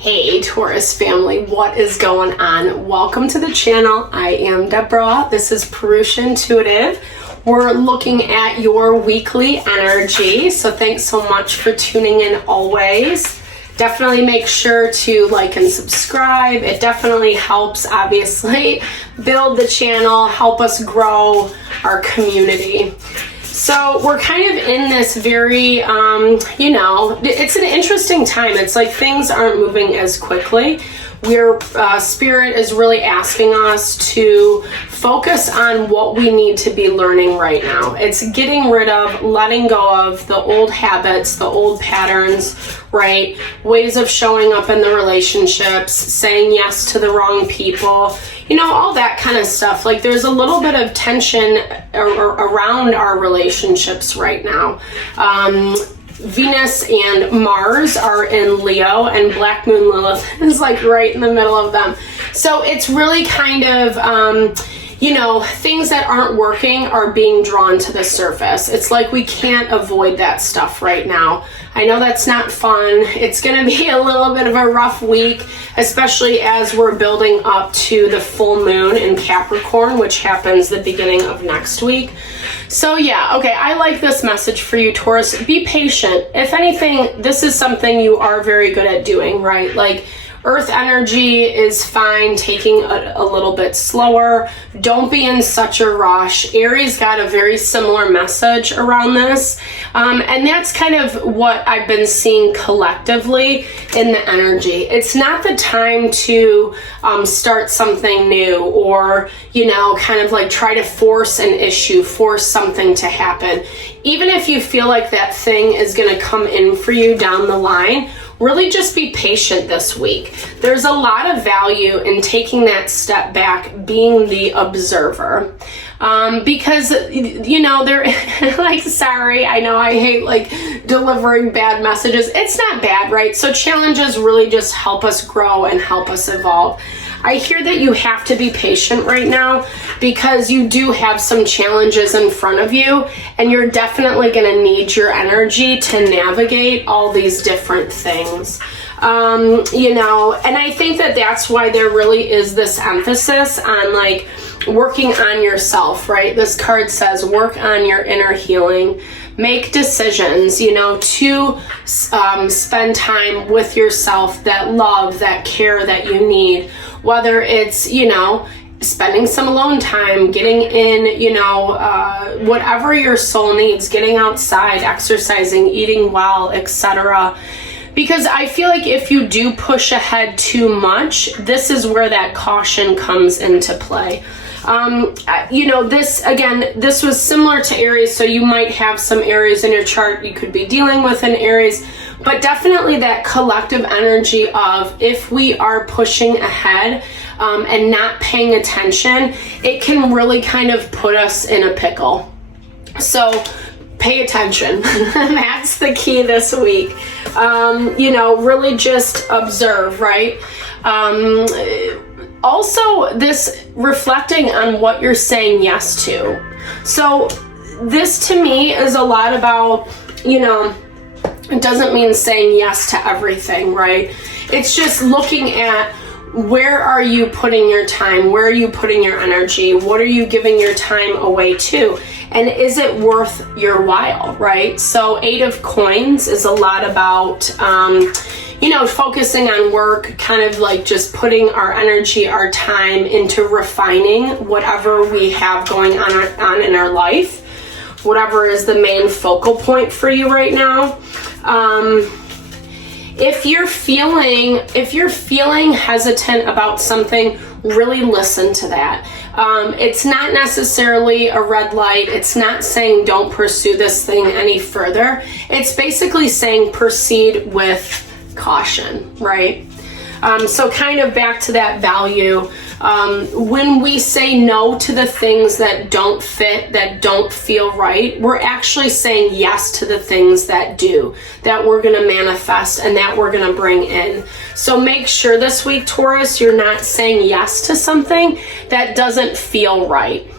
Hey Taurus family, what is going on? Welcome to the channel. I am Deborah. This is Purusha Intuitive. We're looking at your weekly energy, so thanks so much for tuning in always. Definitely make sure to like and subscribe. It definitely helps, obviously, build the channel, help us grow our community. So we're kind of in this very, it's an interesting time. It's like things aren't moving as quickly. Spirit is really asking us to focus on what we need to be learning right now. It's getting rid of, letting go of the old habits, the old patterns, right? Ways of showing up in the relationships, saying yes to the wrong people, all that kind of stuff. Like there's a little bit of tension around our relationships right now. Venus and Mars are in Leo, and Black Moon Lilith is like right in the middle of them. So it's really kind of, things that aren't working are being drawn to the surface. It's like we can't avoid that stuff right now. I know that's not fun. It's going to be a little bit of a rough week, especially as we're building up to the full moon in Capricorn, which happens the beginning of next week. So yeah, okay, I like this message for you, Taurus. Be patient. If anything, this is something you are very good at doing, right? Like Earth energy is fine, taking a little bit slower. Don't be in such a rush. Aries got a very similar message around this. And that's kind of what I've been seeing collectively in the energy. It's not the time to start something new or, kind of like try to force an issue, force something to happen. Even if you feel like that thing is going to come in for you down the line, really just be patient this week. There's a lot of value in taking that step back, being the observer. Because, they're like, sorry, I know I hate like delivering bad messages. It's not bad, right? So challenges really just help us grow and help us evolve. I hear that you have to be patient right now because you do have some challenges in front of you, and you're definitely going to need your energy to navigate all these different things. And I think that that's why there really is this emphasis on like working on yourself, right? This card says work on your inner healing. Make decisions, to spend time with yourself, that love, that care that you need. Whether it's, spending some alone time, getting in, whatever your soul needs, getting outside, exercising, eating well, etc. Because I feel like if you do push ahead too much, this is where that caution comes into play. This was similar to Aries, so you might have some Aries in your chart you could be dealing with in Aries, but definitely that collective energy of if we are pushing ahead and not paying attention, it can really kind of put us in a pickle. So pay attention. That's the key this week. Really just observe, right? Also, this reflecting on what you're saying yes to. So this to me is a lot about, it doesn't mean saying yes to everything, right? It's just looking at where are you putting your time? Where are you putting your energy? What are you giving your time away to? And is it worth your while, right? So 8 of Coins is a lot about, focusing on work, kind of like just putting our energy, our time into refining whatever we have going on in our life, whatever is the main focal point for you right now. If you're feeling hesitant about something, really listen to that. It's not necessarily a red light. It's not saying don't pursue this thing any further. It's basically saying proceed with caution, right? So kind of back to that value. When we say no to the things that don't fit, that don't feel right, we're actually saying yes to the things that do, that we're going to manifest and that we're going to bring in. So make sure this week, Taurus, you're not saying yes to something that doesn't feel right.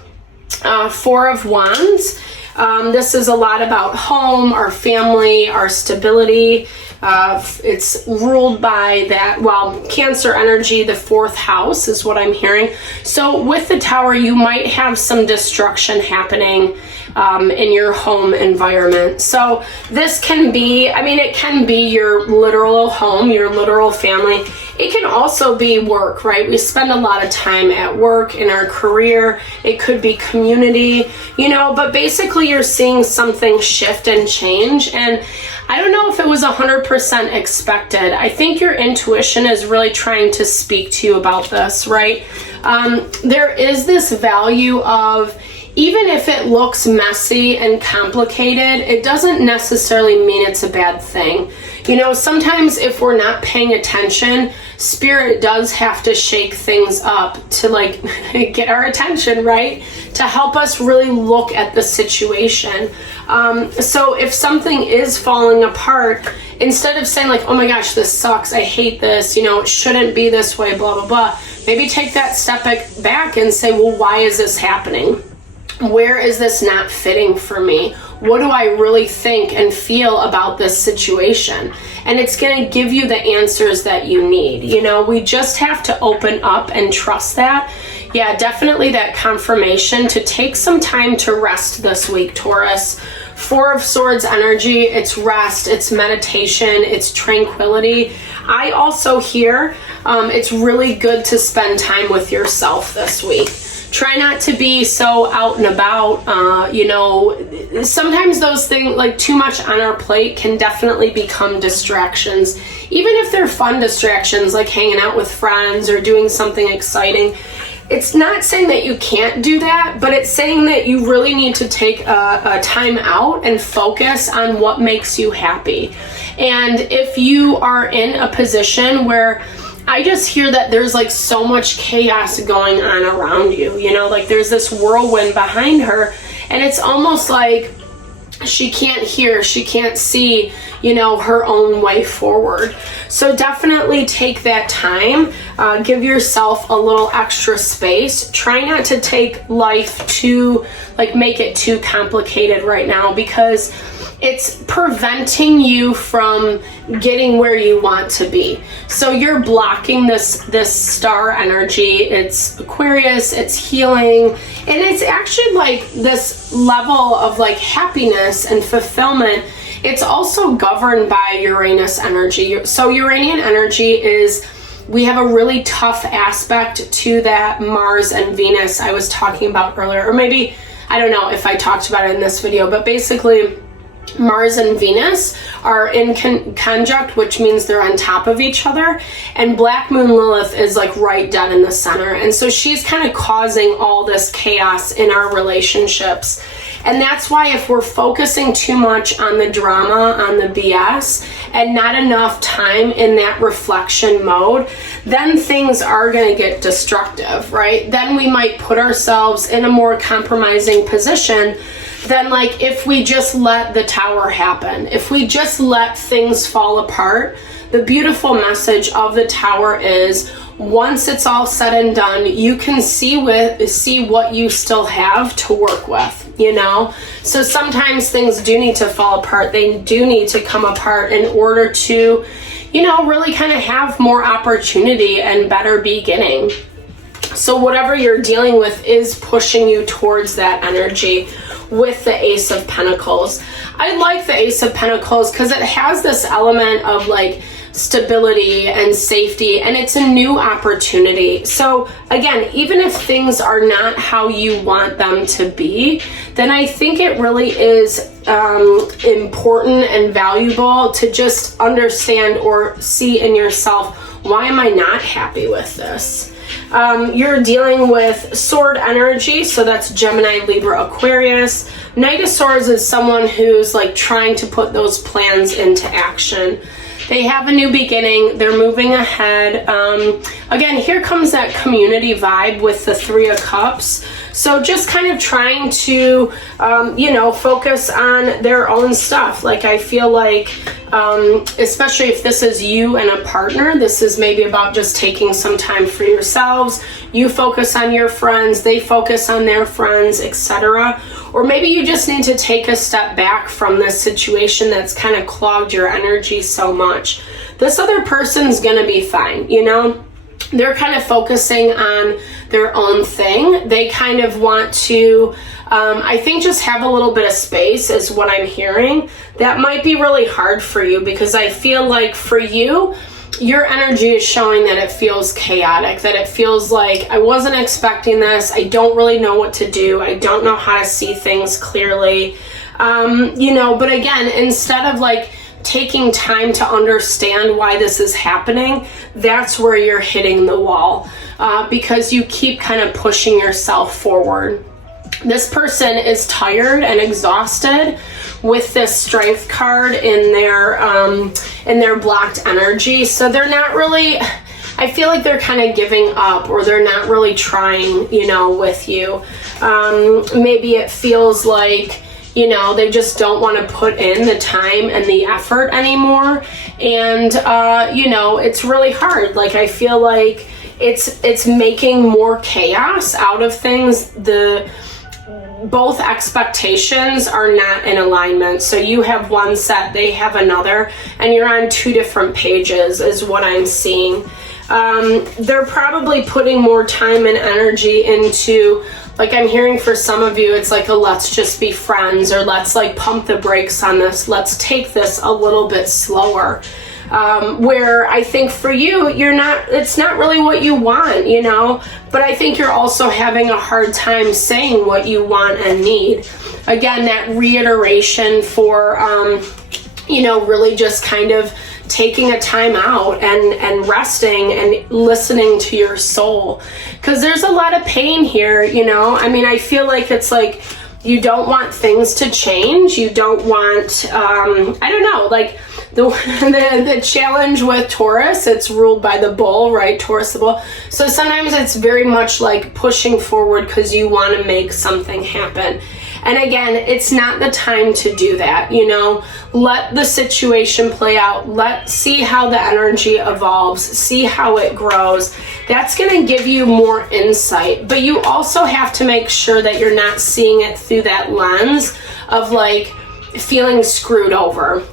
4 of Wands. This is a lot about home, our family, our stability. It's ruled by that, well, Cancer energy, the 4th house is what I'm hearing. So with the Tower, you might have some destruction happening in your home environment. So this can be, I mean, it can be your literal home, your literal family. It can also be work, right? We spend a lot of time at work, in our career. It could be community, you know, but basically you're seeing something shift and change. And I don't know if it was 100% expected. I think your intuition is really trying to speak to you about this, right? There is this value of, even if it looks messy and complicated, it doesn't necessarily mean it's a bad thing. You know, sometimes if we're not paying attention, Spirit does have to shake things up to like get our attention, right? To help us really look at the situation. So if something is falling apart, instead of saying like, oh my gosh, this sucks, I hate this, you know, it shouldn't be this way, blah, blah, blah. Maybe take that step back and say, well, why is this happening? Where is this not fitting for me? What do I really think and feel about this situation? And it's going to give you the answers that you need. You know, we just have to open up and trust that. Yeah, definitely that confirmation to take some time to rest this week, Taurus. 4 of Swords energy, it's rest, it's meditation, it's tranquility. I also hear it's really good to spend time with yourself this week. Try not to be so out and about, you know, sometimes those things, like too much on our plate, can definitely become distractions. Even if they're fun distractions, like hanging out with friends or doing something exciting. It's not saying that you can't do that, but it's saying that you really need to take a time out and focus on what makes you happy. And if you are in a position where I just hear that there's like so much chaos going on around you, you know, like there's this whirlwind behind her, and it's almost like she can't hear, she can't see, you know, her own way forward. So definitely take that time, give yourself a little extra space. Try not to take life too, like make it too complicated right now, because it's preventing you from getting where you want to be. So you're blocking this star energy. It's Aquarius, it's healing, and it's actually like this level of like happiness and fulfillment. It's also governed by Uranus energy. So Uranian energy is, we have a really tough aspect to that Mars and Venus I was talking about earlier, or maybe, I don't know if I talked about it in this video, but basically Mars and Venus are in conjunct, which means they're on top of each other, and Black Moon Lilith is like right dead in the center, and so she's kind of causing all this chaos in our relationships. And that's why if we're focusing too much on the drama, on the BS, and not enough time in that reflection mode, then things are going to get destructive, right? Then we might put ourselves in a more compromising position than like if we just let the Tower happen. If we just let things fall apart, the beautiful message of the Tower is, once it's all said and done, you can see what you still have to work with, you know? So sometimes things do need to fall apart. They do need to come apart in order to, you know, really kind of have more opportunity and better beginning. So whatever you're dealing with is pushing you towards that energy with the Ace of Pentacles. I like the Ace of Pentacles because it has this element of like stability and safety, and it's a new opportunity. So again, even if things are not how you want them to be, then I think it really is important and valuable to just understand or see in yourself, why am I not happy with this? You're dealing with sword energy, so that's Gemini, Libra, Aquarius. Knight of Swords is someone who's like trying to put those plans into action. They have a new beginning. They're moving ahead. Again, here comes that community vibe with the 3 of Cups. So just kind of trying to, you know, focus on their own stuff. Like I feel like, especially if this is you and a partner, this is maybe about just taking some time for yourselves. You focus on your friends, they focus on their friends, etc. or maybe you just need to take a step back from this situation that's kind of clogged your energy so much. This other person's gonna be fine, you know? They're kind of focusing on their own thing. They kind of want to, I think, just have a little bit of space is what I'm hearing. That might be really hard for you, because I feel like for you, your energy is showing that it feels chaotic, that it feels like, I wasn't expecting this. I don't really know what to do. I don't know how to see things clearly. You know, but again, instead of like taking time to understand why this is happening, that's where you're hitting the wall, because you keep kind of pushing yourself forward. This person is tired and exhausted with this Strength card in their blocked energy. So they're not really, I feel like they're kind of giving up, or they're not really trying, you know, with you. Maybe it feels like, you know, they just don't want to put in the time and the effort anymore. And, you know, it's really hard. Like, I feel like it's making more chaos out of things. Both expectations are not in alignment. So you have one set, they have another, and you're on two different pages is what I'm seeing. They're probably putting more time and energy into, like, I'm hearing for some of you, it's like a let's just be friends, or let's like pump the brakes on this. Let's take this a little bit slower. Where I think for you, it's not really what you want, you know, but I think you're also having a hard time saying what you want and need. Again, that reiteration for, you know, really just kind of taking a time out and resting and listening to your soul, because there's a lot of pain here, you know. I mean, I feel like it's like you don't want things to change. You don't want, I don't know, like the challenge with Taurus, it's ruled by the bull, right? Taurus the bull. So sometimes it's very much like pushing forward because you want to make something happen. And again, it's not the time to do that, you know. Let the situation play out. Let's see how the energy evolves, see how it grows. That's going to give you more insight. But you also have to make sure that you're not seeing it through that lens of like feeling screwed over,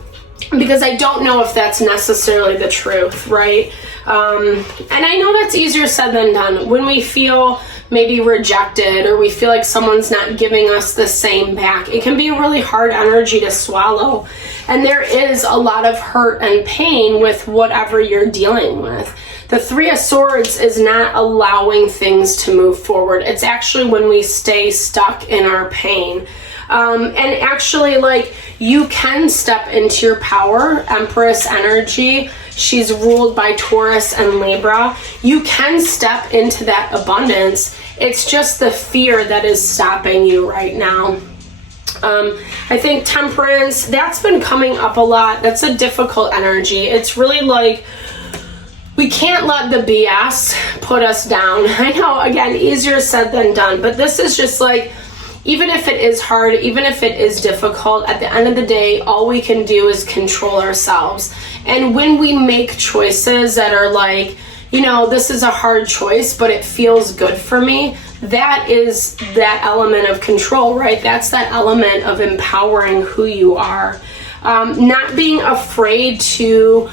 because I don't know if that's necessarily the truth, right? And I know that's easier said than done. When we feel maybe rejected, or we feel like someone's not giving us the same back, it can be a really hard energy to swallow. And there is a lot of hurt and pain with whatever you're dealing with. The Three of Swords is not allowing things to move forward. It's actually when we stay stuck in our pain. And actually, like, you can step into your power. Empress energy, she's ruled by Taurus and Libra. You can step into that abundance. It's just the fear that is stopping you right now. I think Temperance, that's been coming up a lot. That's a difficult energy. It's really like, we can't let the BS put us down. I know, again, easier said than done, but this is just like, even if it is hard, even if it is difficult, at the end of the day, all we can do is control ourselves. And when we make choices that are like, you know, this is a hard choice, but it feels good for me, that is that element of control, right? That's that element of empowering who you are. Not being afraid to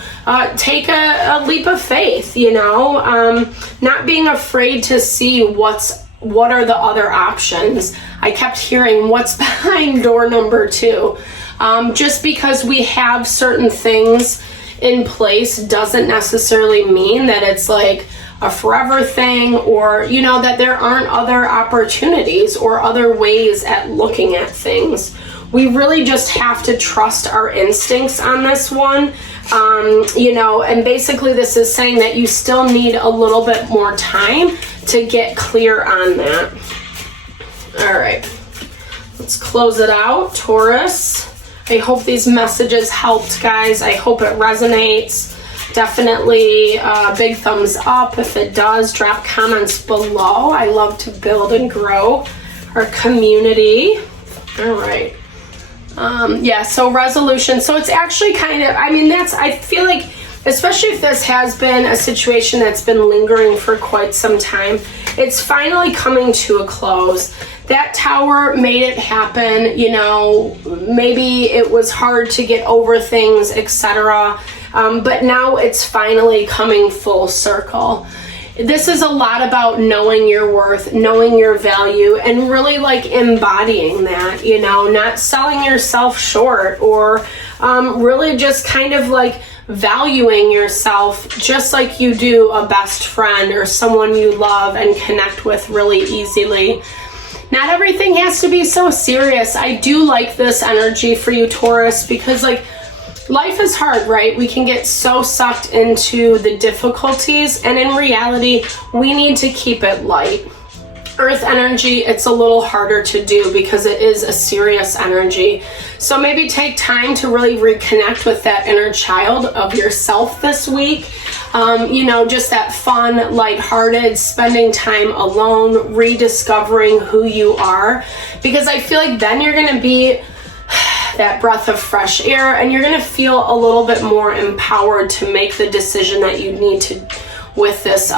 take a leap of faith, you know, not being afraid to see what are the other options. I kept hearing what's behind door number 2. Just because we have certain things in place doesn't necessarily mean that it's like a forever thing, or, you know, that there aren't other opportunities or other ways at looking at things. We really just have to trust our instincts on this one. You know, and basically this is saying that you still need a little bit more time to get clear on that. All right, let's close it out, Taurus. I hope these messages helped, guys. I hope it resonates. Definitely big thumbs up if it does. Drop comments below. I love to build and grow our community. All right. Yeah, so resolution. So it's actually kind of, I mean, I feel like, especially if this has been a situation that's been lingering for quite some time, it's finally coming to a close. that Tower made it happen. You know, maybe it was hard to get over things, etc. But now it's finally coming full circle. This is a lot about knowing your worth, knowing your value, and really like embodying that, you know, not selling yourself short, or really just kind of like valuing yourself just like you do a best friend or someone you love and connect with really easily. Not everything has to be so serious. I do like this energy for you, Taurus, because like life is hard, right? We can get so sucked into the difficulties, and in reality, we need to keep it light. Earth energy, it's a little harder to do because it is a serious energy. So maybe take time to really reconnect with that inner child of yourself this week. You know, just that fun, lighthearted, spending time alone, rediscovering who you are. Because I feel like then you're going to be that breath of fresh air, and you're going to feel a little bit more empowered to make the decision that you need to with this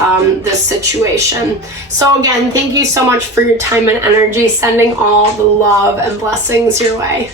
this situation. So again, thank you so much for your time and energy. Sending all the love and blessings your way.